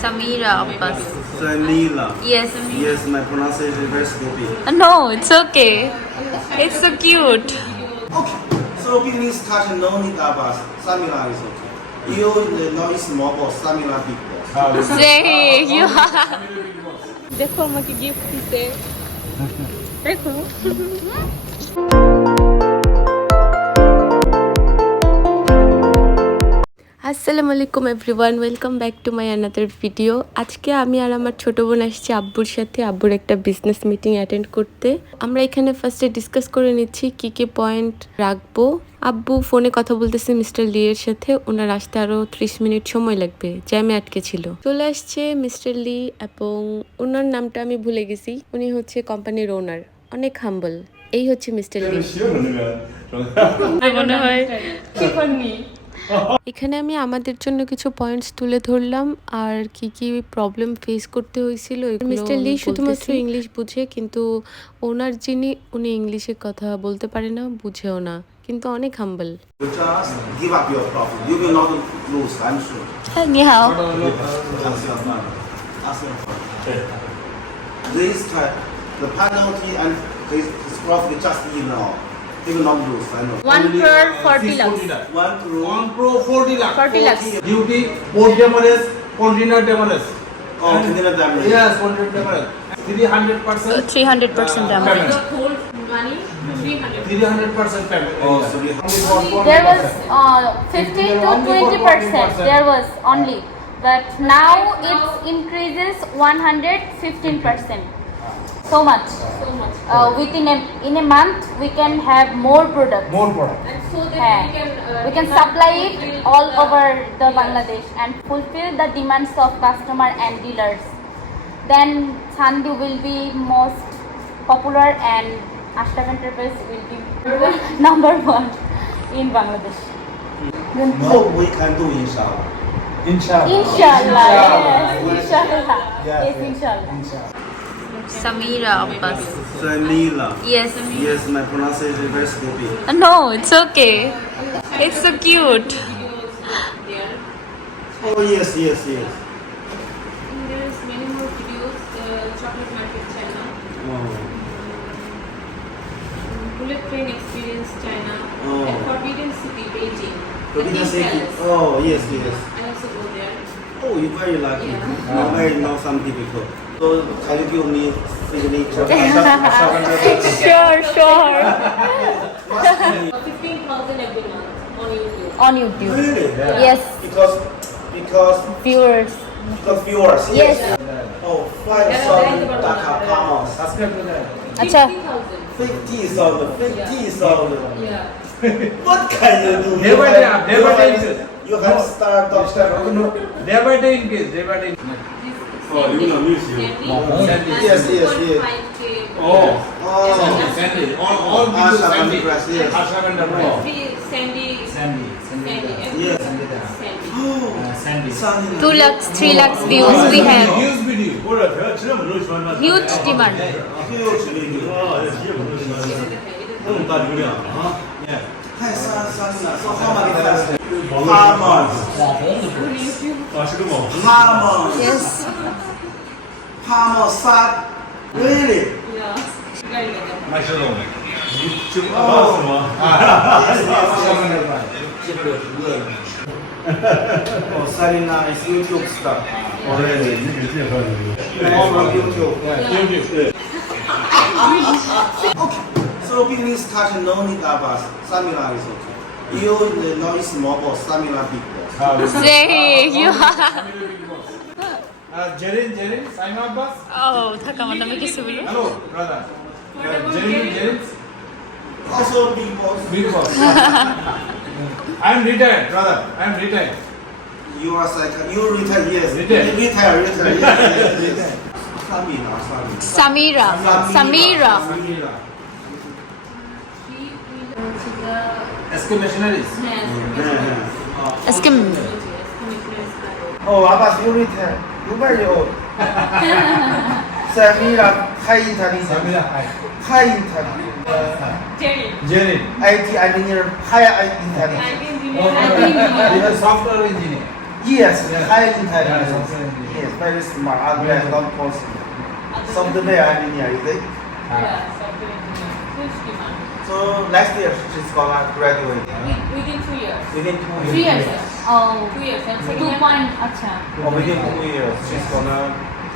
Samira Abbas. Samila. Yes. Yes, my pronunciation is very stupid. No, it's okay. It's so cute. Okay. So Vietnamese touch no need Abbas. Samila is okay. You know is small boss, Samila big boss. Say you দেখো আমাকে gift দিতে দেখো আসসালামু আলাইকুম everyone, welcome back to my another video. আজকে আমি আর আমার ছোটো বোন আসছি আব্বুর সাথে আব্বুর একটা বিজনেস মিটিং অ্যাটেন্ড করতে। আমরা এখানে ফার্স্টে ডিসকাস করে নিচ্ছি কী পয়েন্ট রাখবো। আব্বু ফোনে কথা বলতেছে মিস্টার লি এর সাথে, ওনার আসতে আরও 30 মিনিট সময় লাগবে, জ্যামে আটকে ছিল। চলে আসছে মিস্টার লি এবং ওনার নামটা আমি ভুলে গেছি। উনি হচ্ছে কোম্পানির ওনার, অনেক হাম্বল। এই হচ্ছে মিস্টার লি। মনে হয় এখানে আমি আমাদের জন্য কিছু পয়েন্টস তুলে ধরলাম আর কি প্রবলেম ফেস করতে হয়েছিল। মিস্টার লি শুধুমাত্র ইংলিশ বুঝে, কিন্তু ওনার যিনি উনি ইংলিশে কথা বলতে পারে না, বুঝেও না, কিন্তু অনেক হাম্বল। Just give up your profit. You will not lose, I'm sure. 你好 Ask your father. Ask your father. This time, the penalty and his profit just even out. He will not lose, I know. 1 crore 40 lakhs 1 crore. 1 crore 40 lakh. 40 lakhs Duty, port demurrage, container demurrage. Oh, container damage. Yes, container demurrage. 300%. 300% damage. The whole money 300% payment. Oh, so we There was 15 to 20%. There was only, but now it increases 115%. So much. In a month we can have more products. More product. And so that We can supply it all over the Bangladesh and fulfill the demands of customer and dealers. Then Sandhi will be most popular and Ashraf Enterprise will be number 1 in Bangladesh. hope we can do inshallah. Inshallah. Inshallah. Yes. Inshallah. Yes, inshallah. Samira Abbas. Samila. Yes. Yes, my pronunciation is very stupid. No, it's okay. It's so cute. Oh, yes. there is many more videos. Chocolate Market China, Oh. Bullet Train Experience China, Oh. and Forbidden City Beijing. So The we King can say, Palace. oh, yes. I also go there. Oh, you're very lucky. Yeah. No, very know some difficult. So, can you give me signature? Sure. 15,000 every month on YouTube. On YouTube. Really? Yes. Because Viewers. viewers. Yes. Oh, 5,000 Dhaka pounds. Subscribe to that. Acha. 50,000. 50,000. Yeah. What can you do? Day by day, day by day. You have start up. No, day by day increase, day by day. Oh, you know music. Sandy. Yes. 2.5K. Oh. Sandy. All videos Ashraf Sandy. Enterprise, yes. Ashraf Enterprise. Sandy. Sandy. Yes. Sandy. Oh, Sandy. Sandy. 2 lakhs, 3 lakhs views we have. Huge video. Huge demand. Huge video. 太伤了。So how much does Palmer. Yes. Palmer sad. Really? Yeah. Very good. Oh, Sarina is YouTube star. Already. All on YouTube. Okay. So Vietnamese touch no need Abbas. Samila is okay. You know is small boss, Samila big boss. Say you Jerin, Saima Abbas. Oh, থাক আমার নামে কিছু বলো। Hello, brother. Jerin. Also big boss. Big boss. I am retired, brother. I am retired. You are like you retire, yes. Retire. Retire, yes. Samila. Samira. SK Machineries. Skim. Oh, Abbas, you retire. You very old. Samila, high Italy. Samira, hi. High Italy. Jerin. IT engineer, higher Italy. He is software engineer. Yes, highly Yeah, intelligent. something- Yes, very smart. I'm not possible. Someday I'm in here, you think? Yeah, software engineer. Huge demand. So next year she's gonna graduate. Within 2 years. Within 2 years. 3 years. Oh, 2 years and 2 second year. point. Acha. Or within 2 years she's gonna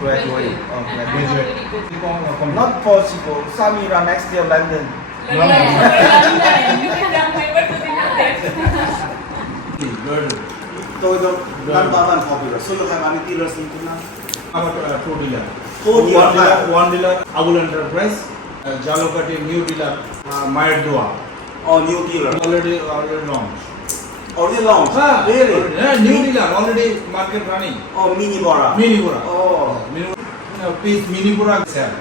graduate. And I'm Graduate. already graduated. Not possible. Samira next year London. You can never to the market. So the number one popular. So you have any dealers in Tuna? About two dealer. Two dealer. One dealer, Abul Enterprise. Jalokati, new dealer, Mayat Dua. Or new dealer? Already launched. Already launched? Really? Really? Yeah, new dealer, already market running. Oh, Mini Bora. Minipura. Oh, Piece Minipura sell.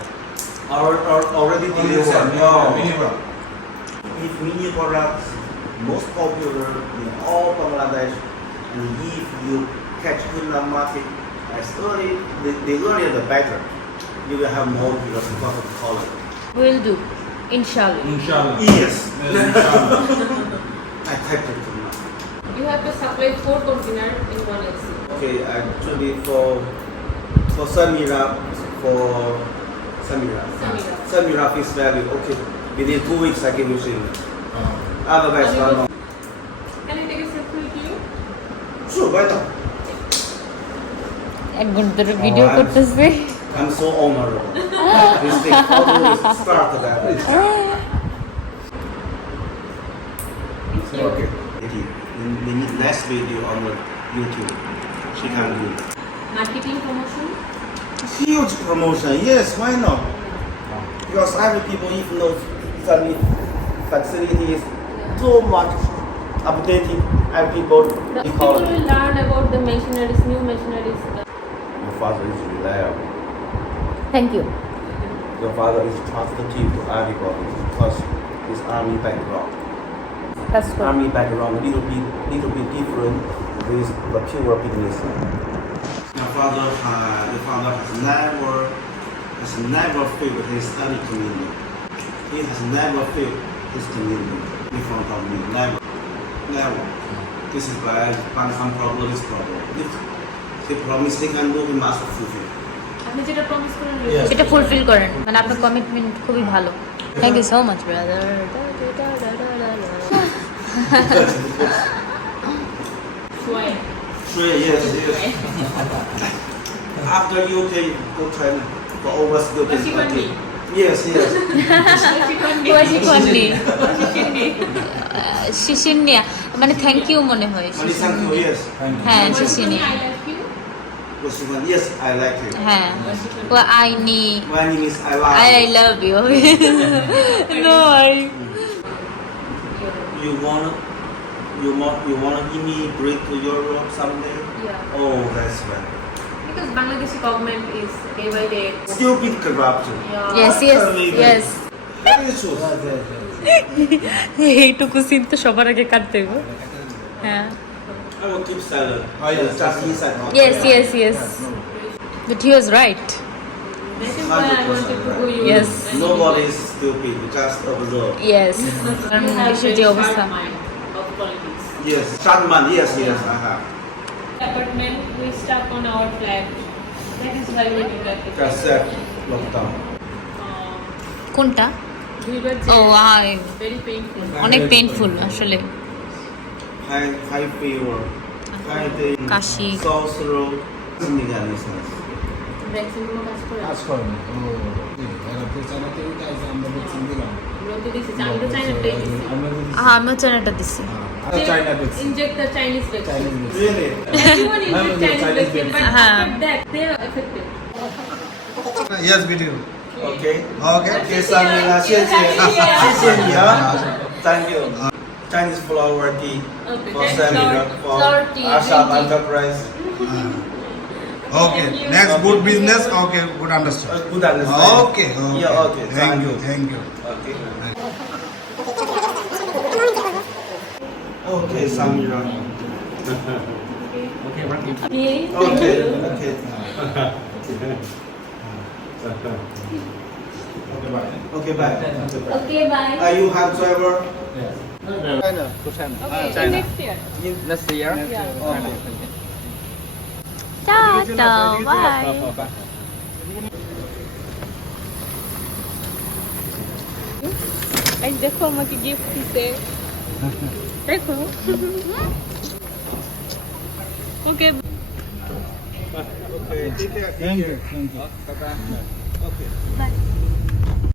already delivered. Yeah, Oh. Minipura. If Mini Bora most popular in all Bangladesh, and if you catch in the market as early, the earlier the better. You will have more dealers because of the color. Will do. Inshallah. Inshallah. Yes. Inshallah. I typed it now. You have to supply 4 containers in 1 LC. Okay, actually for Samira, Samira is value. Okay, within 2 weeks I give you shipment. Otherwise, Can no. Can I take a selfie with you? Sure, why not? এক ঘন্টা ধরে video করতেছে I'm so honorable. This thing, how do we start that? Okay. We need less video on the YouTube. She can do it. Marketing promotion. Huge promotion, yes, why not? Because every people even know Sunny facility is too much updating. Every people The people because will learn about the machineries, new machineries. your father is reliable. Thank you Your father is trusted to everybody because his army background. Army background a little bit different with the pure business. Your father has never failed his study commitment. He has never failed his commitment in front of me. Never. This is why some problem is problem. If he promised he can do, he must fulfill. আপনি যেটা promise করেন Yes. সেটা fulfil করেন মানে আপনার commitment খুবই ভালো thank you so much brother Sure. Sure, yes. After UK, go China for overseas Consequently. Yes. ওয়াজিকন্ডি শিশিরনিয়া মানে থ্যাংক ইউ মনে হয় Many thank you, yes. হ্যাঁ I শিশিরনিয়া like you. Consequently, yes, I like it. হ্যাঁ ও I নি My name is I love I you. Love you know I You wanna immigrate to Europe someday? Yeah. Oh, that's right. Because Bangladeshi government is day by day. Stupid corruption. Yes yes yes That is true. এইটুকু scene তো সবার আগে কাটতে হবে হ্যাঁ I will keep silent. Oh, yes. Just inside. not yes outside. Yes yes but he was right That is why I wanted to go Europe. Yes. And Nobody is stupid. Just observe. Yes you have দেশের very যে sharp অবস্থা mind of politics. Yes. Shadman. Yes. I have. Apartment, we stuck on our flat. That is why we need that. Just said lockdown. কোনটা We were ও jailed. Very painful. অনেক painful আসলে High fever. High pain. কাশি Sore throat. Mechanisms. Vaccine কোনো কাজ করে? কাজ করেনি ও এরা তো চাইনাতে কাজ আমরা ভ্যাকসিন দিলাম আমরা তো দিছি, আমি তো চাইনাটাই দিছি। আমরা যদি হ্যাঁ আমিও চানাটা দিছি China vaccine Inject the Chinese vaccine. Chinese Really? Everyone inject Chinese Chinese vaccine, but vaccine. after that they are affected. Yes, video. Okay. Okay. Okay, Samira. 谢谢你啊。Thank you. Chinese flower tea Okay, for that's Samira for flower tea, Ashab green tea. Enterprise. Okay. Next, good business. Okay, good understood. Good understanding. Okay. Yeah, okay. Thank you. Thank you. Okay. Okay, Samira. Okay. Okay. Okay. Okay, bye. Okay, bye. You have driver? Okay, in next year. Okay. Tata bye. এই দেখো আমাকে gift দিতে, দেখো। ওকে Thank you. Thank you. Okay.